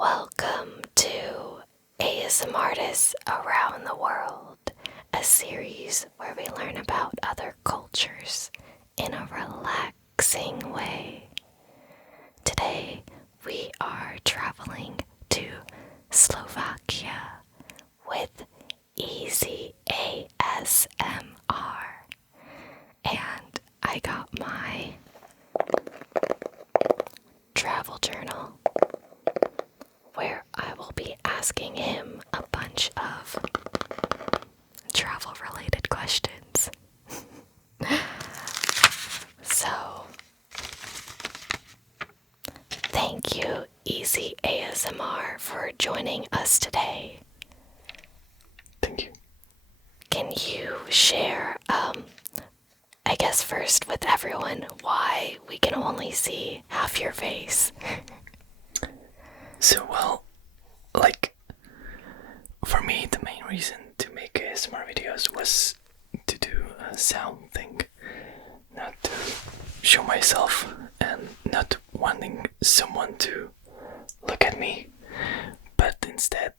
Welcome to ASMRtists Around the World, a series where we learn about other cultures in a relaxing way. Today, we are traveling to Slovakia with Easy ASMR. And I got my travel journal where I will be asking him a bunch of travel-related questions. So, thank you, Easy ASMR, for joining us today. Thank you. Can you share, I guess first with everyone, why we can only see half your face? So, for me, the main reason to make ASMR videos was to do a sound thing, not to show myself and not wanting someone to look at me, but instead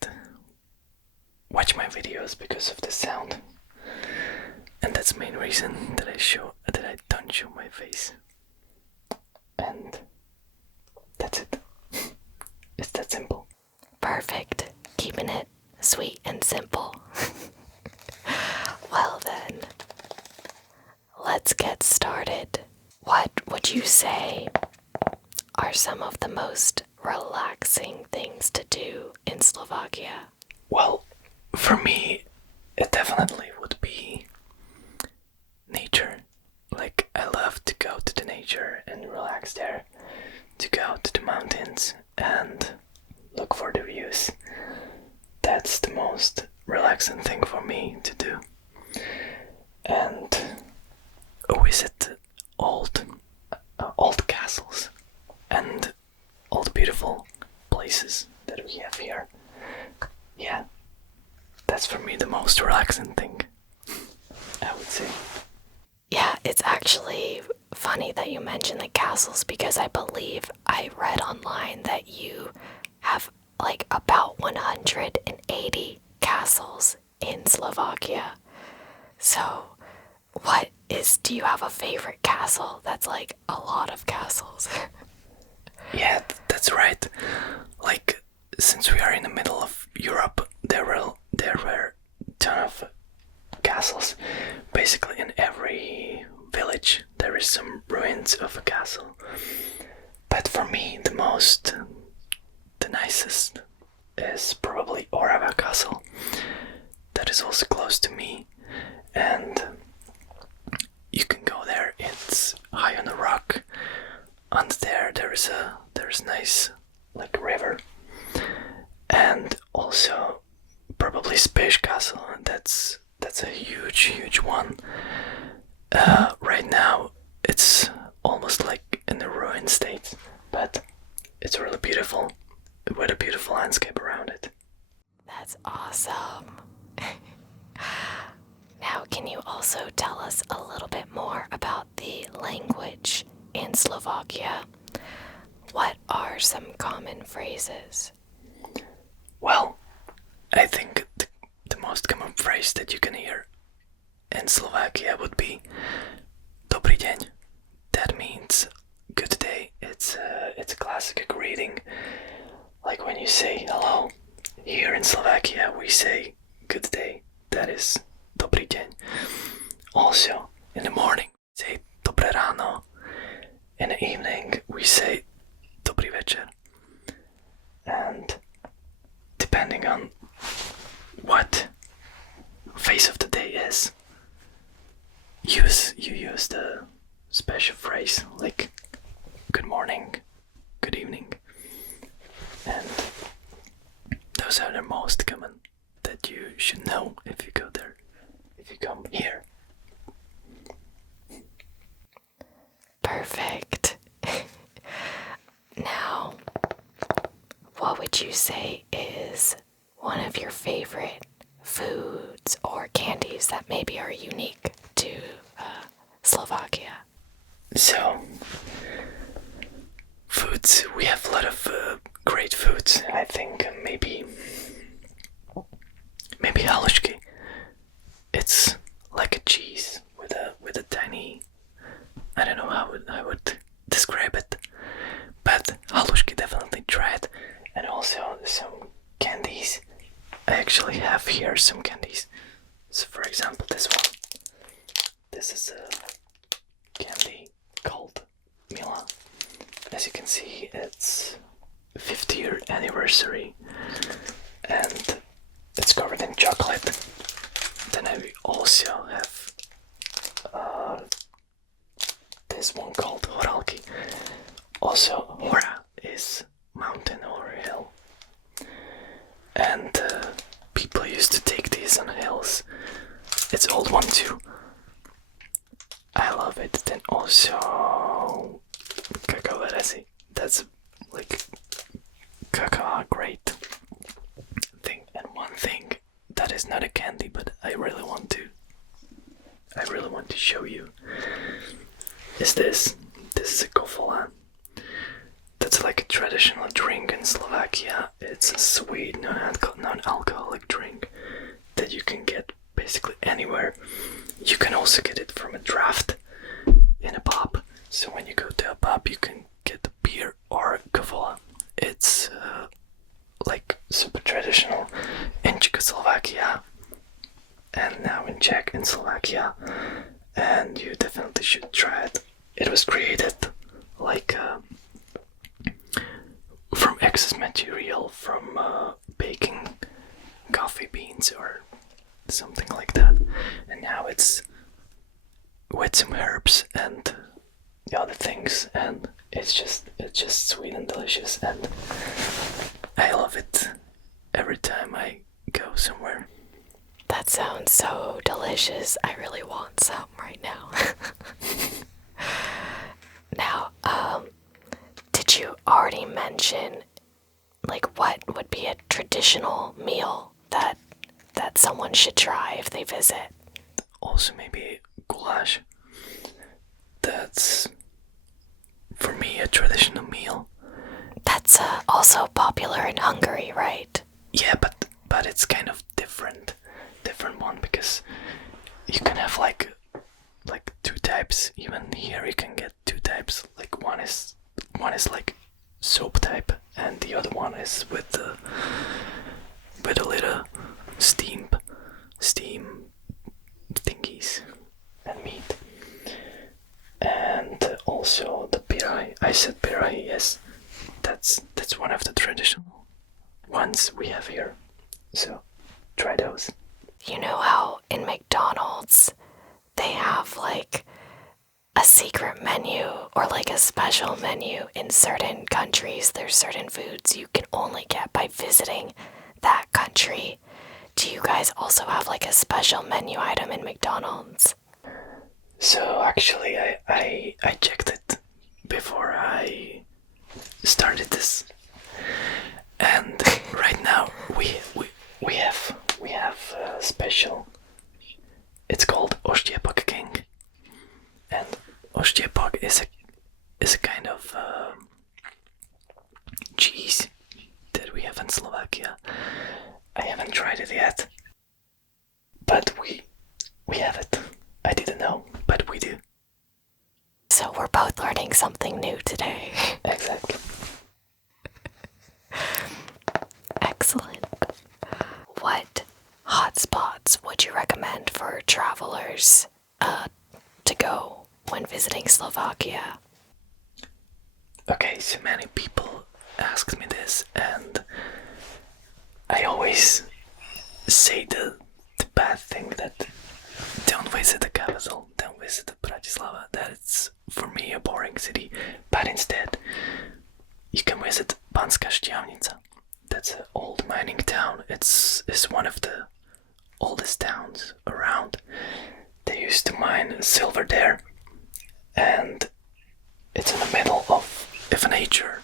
watch my videos because of the sound. And that's the main reason that I don't show my face. And that's it. It's that simple. Perfect. Keeping it sweet and simple. Well then, let's get started. What would you say are some of the most relaxing things to do in Slovakia? Well, for me, it definitely would be nature. I love to go to the nature and relax there, to go to the mountains and look for the views. That's the most relaxing thing for me to do. And visit old castles and all the beautiful places that we have here. Yeah, that's for me the most relaxing thing, I would say. Yeah, it's actually funny that you mentioned the castles because I believe I read online that you have about 180 castles in Slovakia. So, do you have a favorite castle that's a lot of castles? Yeah, that's right. Since we are in the middle of Europe, there were a ton of castles. Basically, in every village, there is some ruins of a castle. But for me, the nicest is probably Orava Castle. That is also close to me, and you can go there. It's high on a rock. Under there is nice river, and also probably Space Castle. That's a huge one. Right now it's almost in a ruined state, but it's really beautiful with a beautiful landscape around it. That's awesome. Now, can you also tell us a little bit more about the language in Slovakia? What are some common phrases? Well, I think the most common phrase that you can hear in Slovakia would be Dobrý deň. That means good day. It's a classic greeting. Like when you say hello. Here in Slovakia we say good day. That is Dobrý deň. Also, in the morning we say Dobré ráno. In the evening we say Dobrý večer. And depending on what phase of the day is, you use the special phrase like good morning, good evening, and those are the most common that you should know if you go there, if you come here. Perfect. Now, what would you say is one of your favorite foods or candies that maybe are unique to Slovakia? So, foods, we have a lot of great foods. I think this candy called Mila. As you can see, it's 50th year anniversary, and it's covered in chocolate. Then I also have this one called Horalki. Also, Hora is mountain or hill, and people used to take these on hills. It's old one too. I love it. Then also Cacao Veresi. That's like cacao great thing. And one thing that is not a candy, but I really want to show you is this. This is a kofola. That's like a traditional drink in Slovakia. It's a sweet, non-alcoholic drink that you can get basically anywhere. You can also get it from a draft in a pub. So when you go to a pub, you can get beer or kofola. It's like super traditional in Czechoslovakia and now in Czech and Slovakia, and you definitely should try it. It was created like from excess material from baking coffee beans or something like that, and now it's with some herbs and the other things, and it's just sweet and delicious, and I love it every time I go somewhere. That sounds so delicious. I really want some right now. Now, did you already mention like what would be a traditional meal that someone should try if they visit? Also maybe goulash. That's for me a traditional meal. That's also popular in Hungary, right? Yeah, but it's kind of different one, because you can have like two types. Even here you can get two types. Like one is like soap type, and the other one is with a little steam thingies and meat. And also the pirai. I said pirai, yes. That's one of the traditional ones we have here. So try those. You know how in McDonald's they have like a secret menu or like a special menu in certain countries? There's certain foods you can only get by visiting that country. Do you guys also have like a special menu item in McDonald's? So actually I checked it before I started this, and right now we have a special. It's called Oštiepak King, and Oštiepak is a kind of cheese that we have in Slovakia. I haven't tried it yet, but we have it. I didn't know, but we do. So we're both learning something new today. Exactly. Excellent. What hotspots would you recommend for travelers to go when visiting Slovakia? Okay, so many people ask me this, and I always say the bad thing that don't visit the capital, don't visit Bratislava. That's for me a boring city. But instead, you can visit Banská Štiavnica. That's an old mining town. It's one of the oldest towns around. They used to mine silver there, and it's in the middle of nature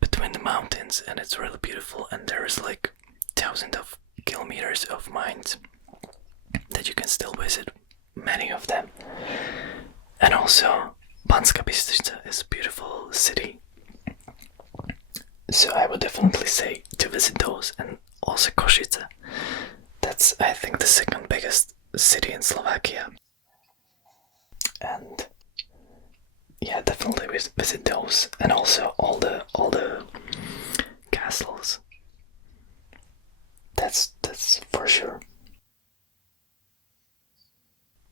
between the mountains, and it's really beautiful. And there's like thousands of kilometers of mines that you can still visit, many of them. And also Banská Bystrica is a beautiful city, so I would definitely say to visit those. And also Košice, that's I think the second biggest city in Slovakia, and yeah, definitely visit those. And also all the castles, that's for sure.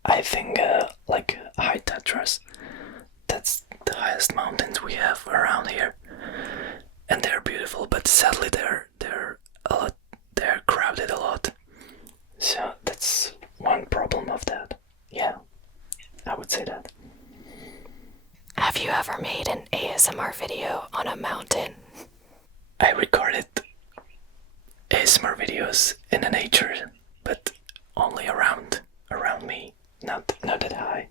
I think like High Tatras. That's the highest mountains we have around here, and they're beautiful. But sadly, they're a lot. They're crowded a lot. So that's one problem of that. Yeah, I would say that. Have you ever made an ASMR video on a mountain? I recorded ASMR videos in the nature, but only around me, not that high.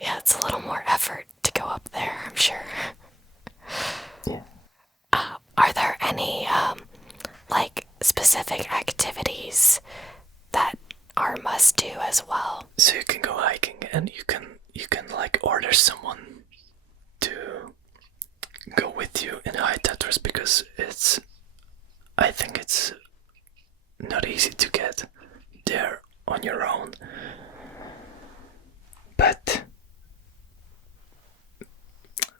Yeah, it's a little more effort to go up there, I'm sure. Yeah. Are there any like specific activities that are must do as well? So you can go hiking and you can like order someone to go with you in High Tatras because I think it's not easy to get there on your own. But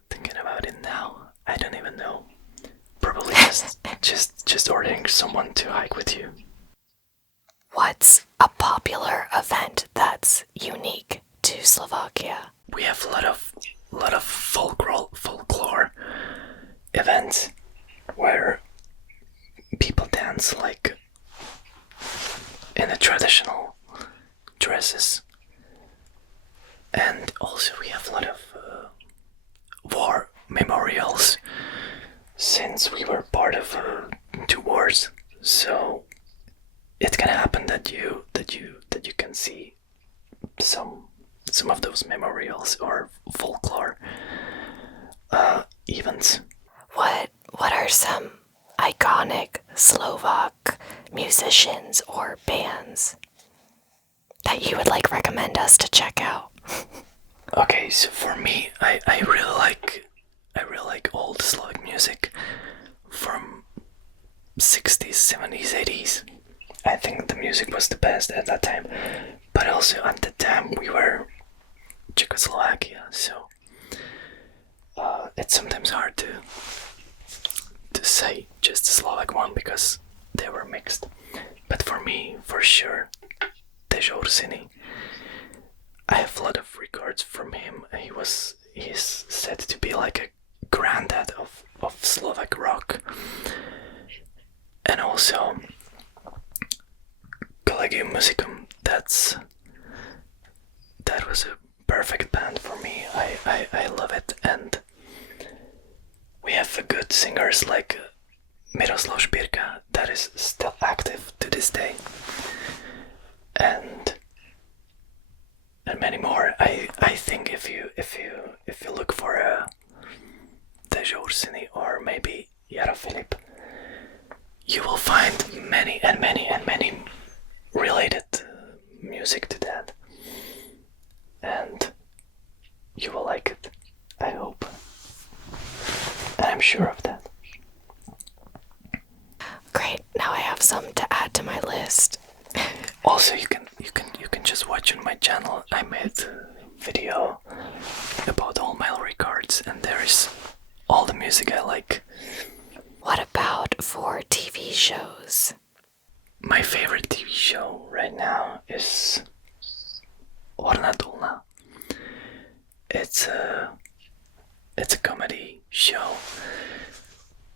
thinking about it now, I don't even know. Probably just ordering someone to hike with you. What's a popular event that's unique to Slovakia? We have a lot of folklore events where people dance like in the traditional dresses, and also we have a lot of war memorials since we were part of two wars. So it can happen that you can see some of those memorials or folklore events. What are some iconic Slovak musicians or bands that you would like recommend us to check out? Okay, so for me, I really like old Slovak music from 60s, 70s, 80s. I think the music was the best at that time, but also at the time we were Czechoslovakia, so it's sometimes hard to say just the Slovak one because they were mixed. But for me, for sure, Dežorsiny. I have a lot of records from him. He's said to be like a granddad of Slovak rock. And also Collegium Musicum, that was a perfect band for me. I love it, and we have good singers like Miroslav Špirka that is still active to this day, and many more. I think if you look for a Dežorsiny or maybe Jara Filip, you will find many and many and many related music to that, and you will like it. I hope, and I'm sure of that. Great, now I have some to add to my list. Also, you can just watch on my channel. I made a video about all my records, and there is all the music I like. What about for TV shows? My favorite TV show right now is Orna Dolna. It's a comedy show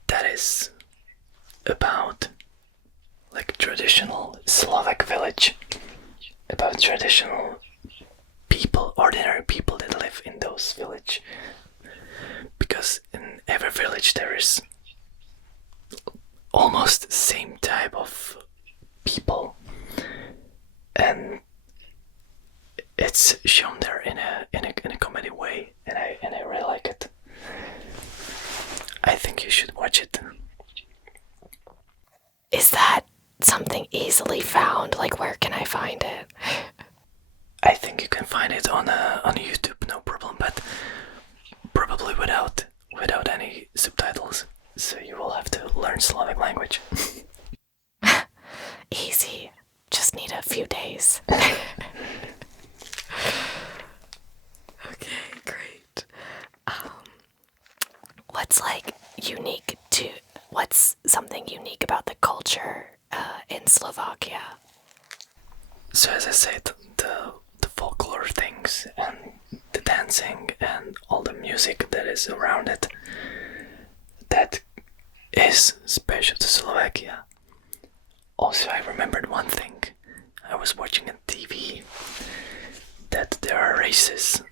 that is about like traditional Slovak village, about traditional people, ordinary people that live in those village. Because in every village there is almost the same type of people, and it's shown there in a comedy way, and I really like it. I think you should watch it. Is that something easily found? Like, where can I find it? I think you can find it on YouTube, no problem, but probably without any subtitles. So you will have to learn Slavic language. Easy. Just need a few days. Okay, great. What's something unique about the culture in Slovakia? dancing and all the music that is around it. That is special to Slovakia. Also, I remembered one thing. I was watching on TV that there are races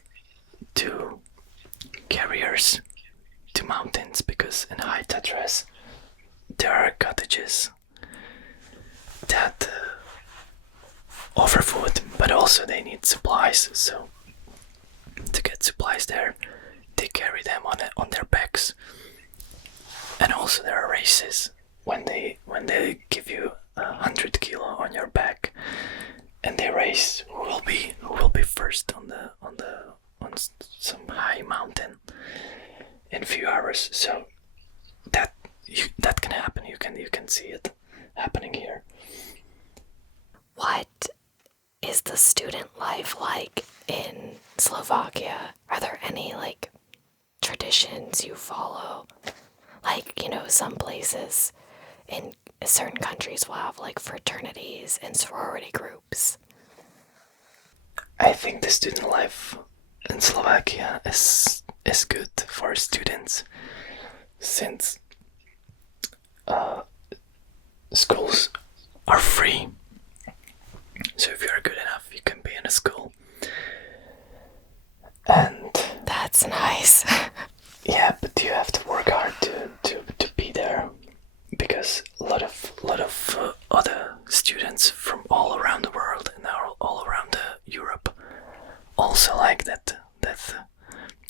to carriers to mountains, because in High Tatras there are cottages that offer food, but also they need supplies. So to get supplies there, they carry them on their backs. And also there are races when they give you 100 kilo on your back, and they race who will be first on some high mountain in a few hours. So that can happen. You can see it happening here. What is the student life like in Slovakia? Are there any like traditions you follow? Like, some places in certain countries will have like fraternities and sorority groups. I think the student life in Slovakia is good for students, since schools are free. So if you're good enough, you can be in a school. And that's nice. Yeah, but you have to work hard to be there, because a lot of other students from all around the world and all around Europe also like that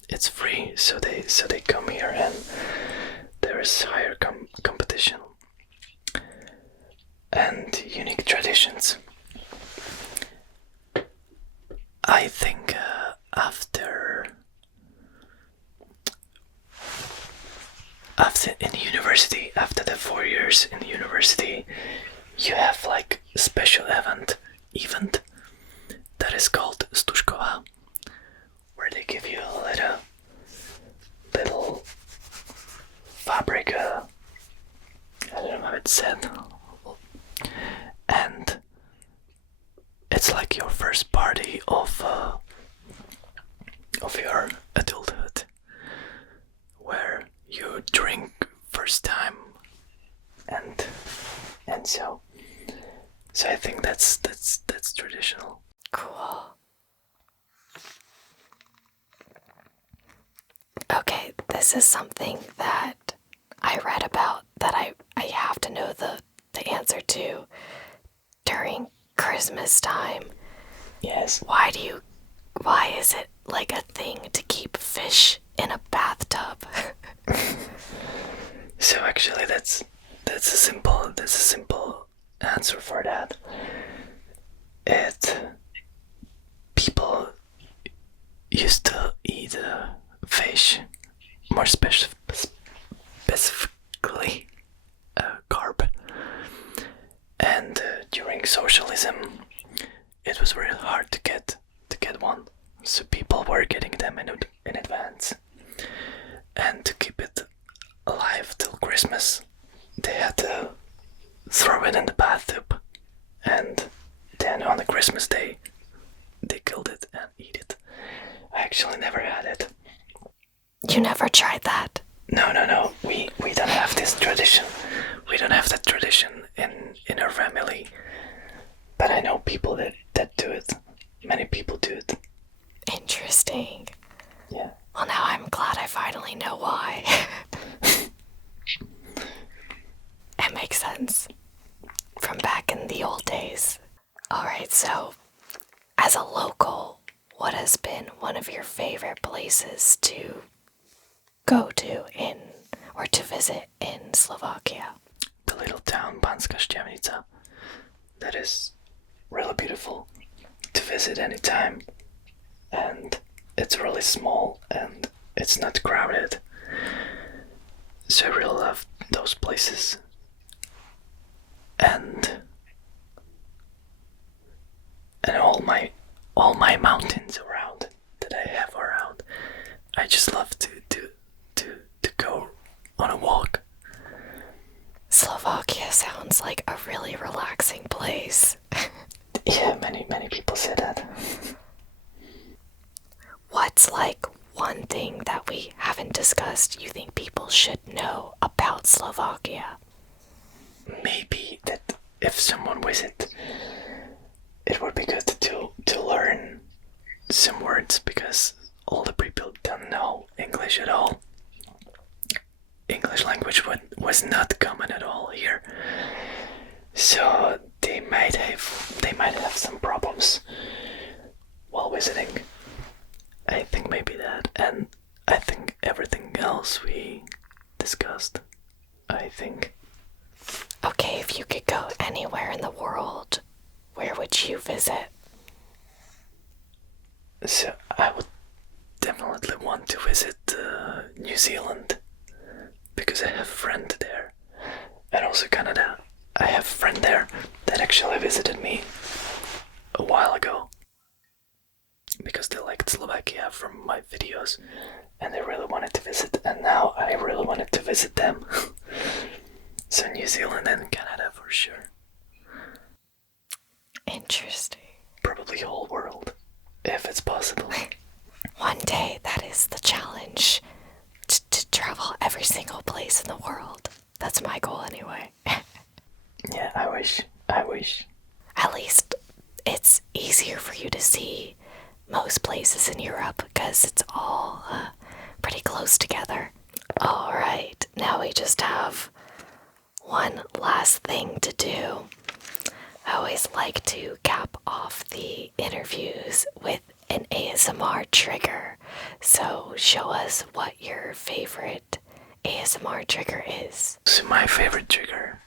it's free. So they come here, and there is higher competition and unique traditions. I think after in university, after the 4 years in university, you have like a special event that is called Stušková, where they give you a little fabric, I don't know how it's said, and it's like your first party of your adulthood, where you drink first time, and so I think that's traditional. Cool. Okay, this is something that I read about that I have to know the answer to. During Christmas time, Yes. Why is it like a thing to keep fish in a bathtub? So actually that's a simple answer for that. People used to eat fish, more specifically carp, and during socialism it was really hard to get one, so people were getting them in advance, and to keep it alive till Christmas they had to throw it in the bathtub, and then on the Christmas day they killed it and eat it. I actually never had it. You never tried that? No. We don't have this tradition. We don't have that tradition in our family. But I know people that do it. Many people do it. Interesting. Yeah. Well, now I'm glad I finally know why. It makes sense. From back in the old days. Alright, so as a local, what has been one of your favorite places to go to or to visit in Slovakia? The little town Banská Štiavnica. That is really beautiful to visit anytime, and it's really small and it's not crowded. So I really love those places. And all my mountains around that I have around. I just love to go on a walk. Slovakia sounds like a really relaxing place. Yeah, many people say that. What's is like one thing that we haven't discussed you think people should know about Slovakia? Maybe that if someone visits, it would be good to learn some words because all the people don't know English at all. English language was not common at all here, so they might have some problems while visiting. I think maybe that, and I think everything else we discussed. I think. Okay, if you could go anywhere in the world, where would you visit? So I would definitely want to visit New Zealand because I have a friend there, and also Canada. I have a friend there that actually visited me a while ago because they liked Slovakia from my videos and they really wanted to visit, and now I really wanted to visit them. So New Zealand and Canada for sure. Interesting. Probably whole world, if it's possible. One day, that is the challenge. To travel every single place in the world. That's my goal anyway. Yeah, I wish. At least it's easier for you to see most places in Europe because it's all pretty close together. Alright, now we just have one last thing to do. I always like to cap off the interviews with an ASMR trigger. So show us what your favorite ASMR trigger is. So my favorite trigger,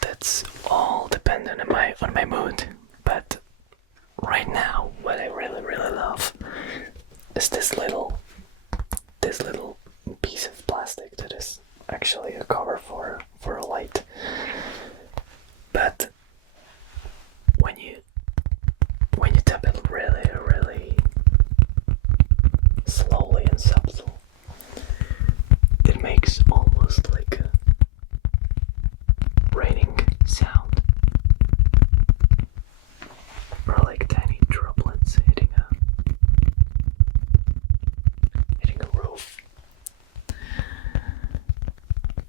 that's all dependent on my mood, but right now what I really love is this little piece of plastic that is actually a cover for a light. But when you tap it really slowly and subtle, it makes almost like a raining sound, or like tiny droplets hitting a roof.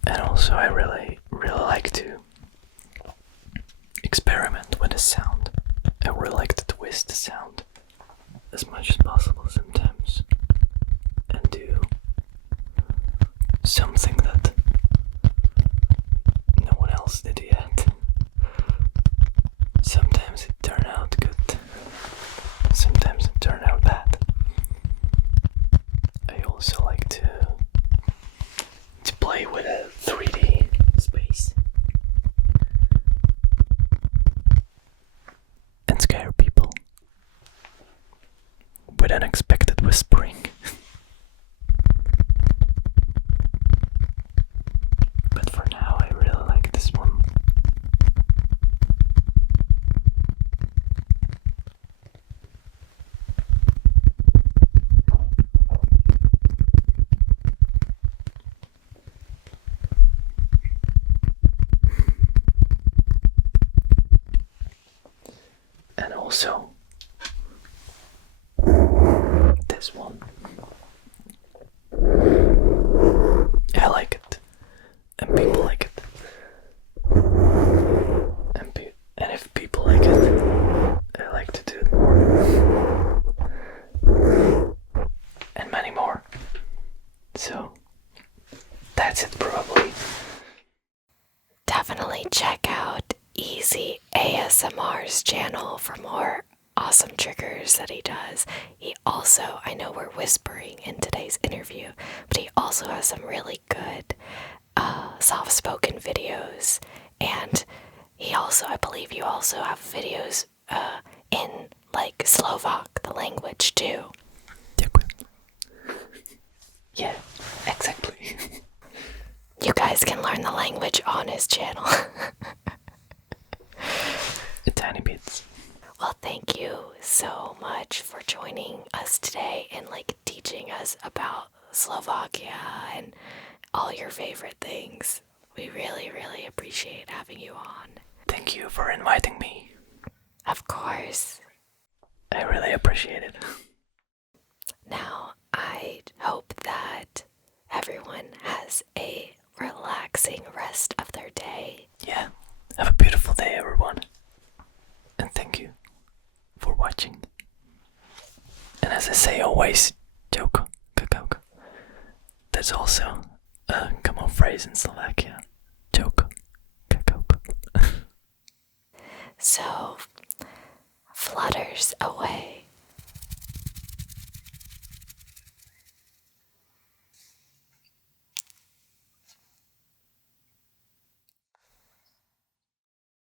And also I really like to experiment with the sound. I really like to twist the sound as much as possible sometimes and do something that no one else did yet. Sometimes it turned out good, sometimes it turned out bad. I also like to play with a 3D space and scare people with unexpected whispering. But for now, I really like this one. And also this one. I like it, and people like it, and if people like it, I like to do it more, and many more. So that's it probably. Definitely check out Easy ASMR's channel for more awesome triggers that he does. He also, I know we're whispering in today's interview, but he also has some really good soft-spoken videos. And he also, I believe you also have videos in like Slovak, the language too. Yeah, exactly. You guys can learn the language on his channel. Tiny bits. Well, thank you so much for joining us today and like teaching us about Slovakia and all your favorite things. We really appreciate having you on. Thank you for inviting me. Of course. I really appreciate it. Now, everyone has a relaxing rest of their day. Yeah, have a beautiful day, everyone. And thank you for watching. And as I say always, joke, kakauka. That's also a common phrase in Slovakia.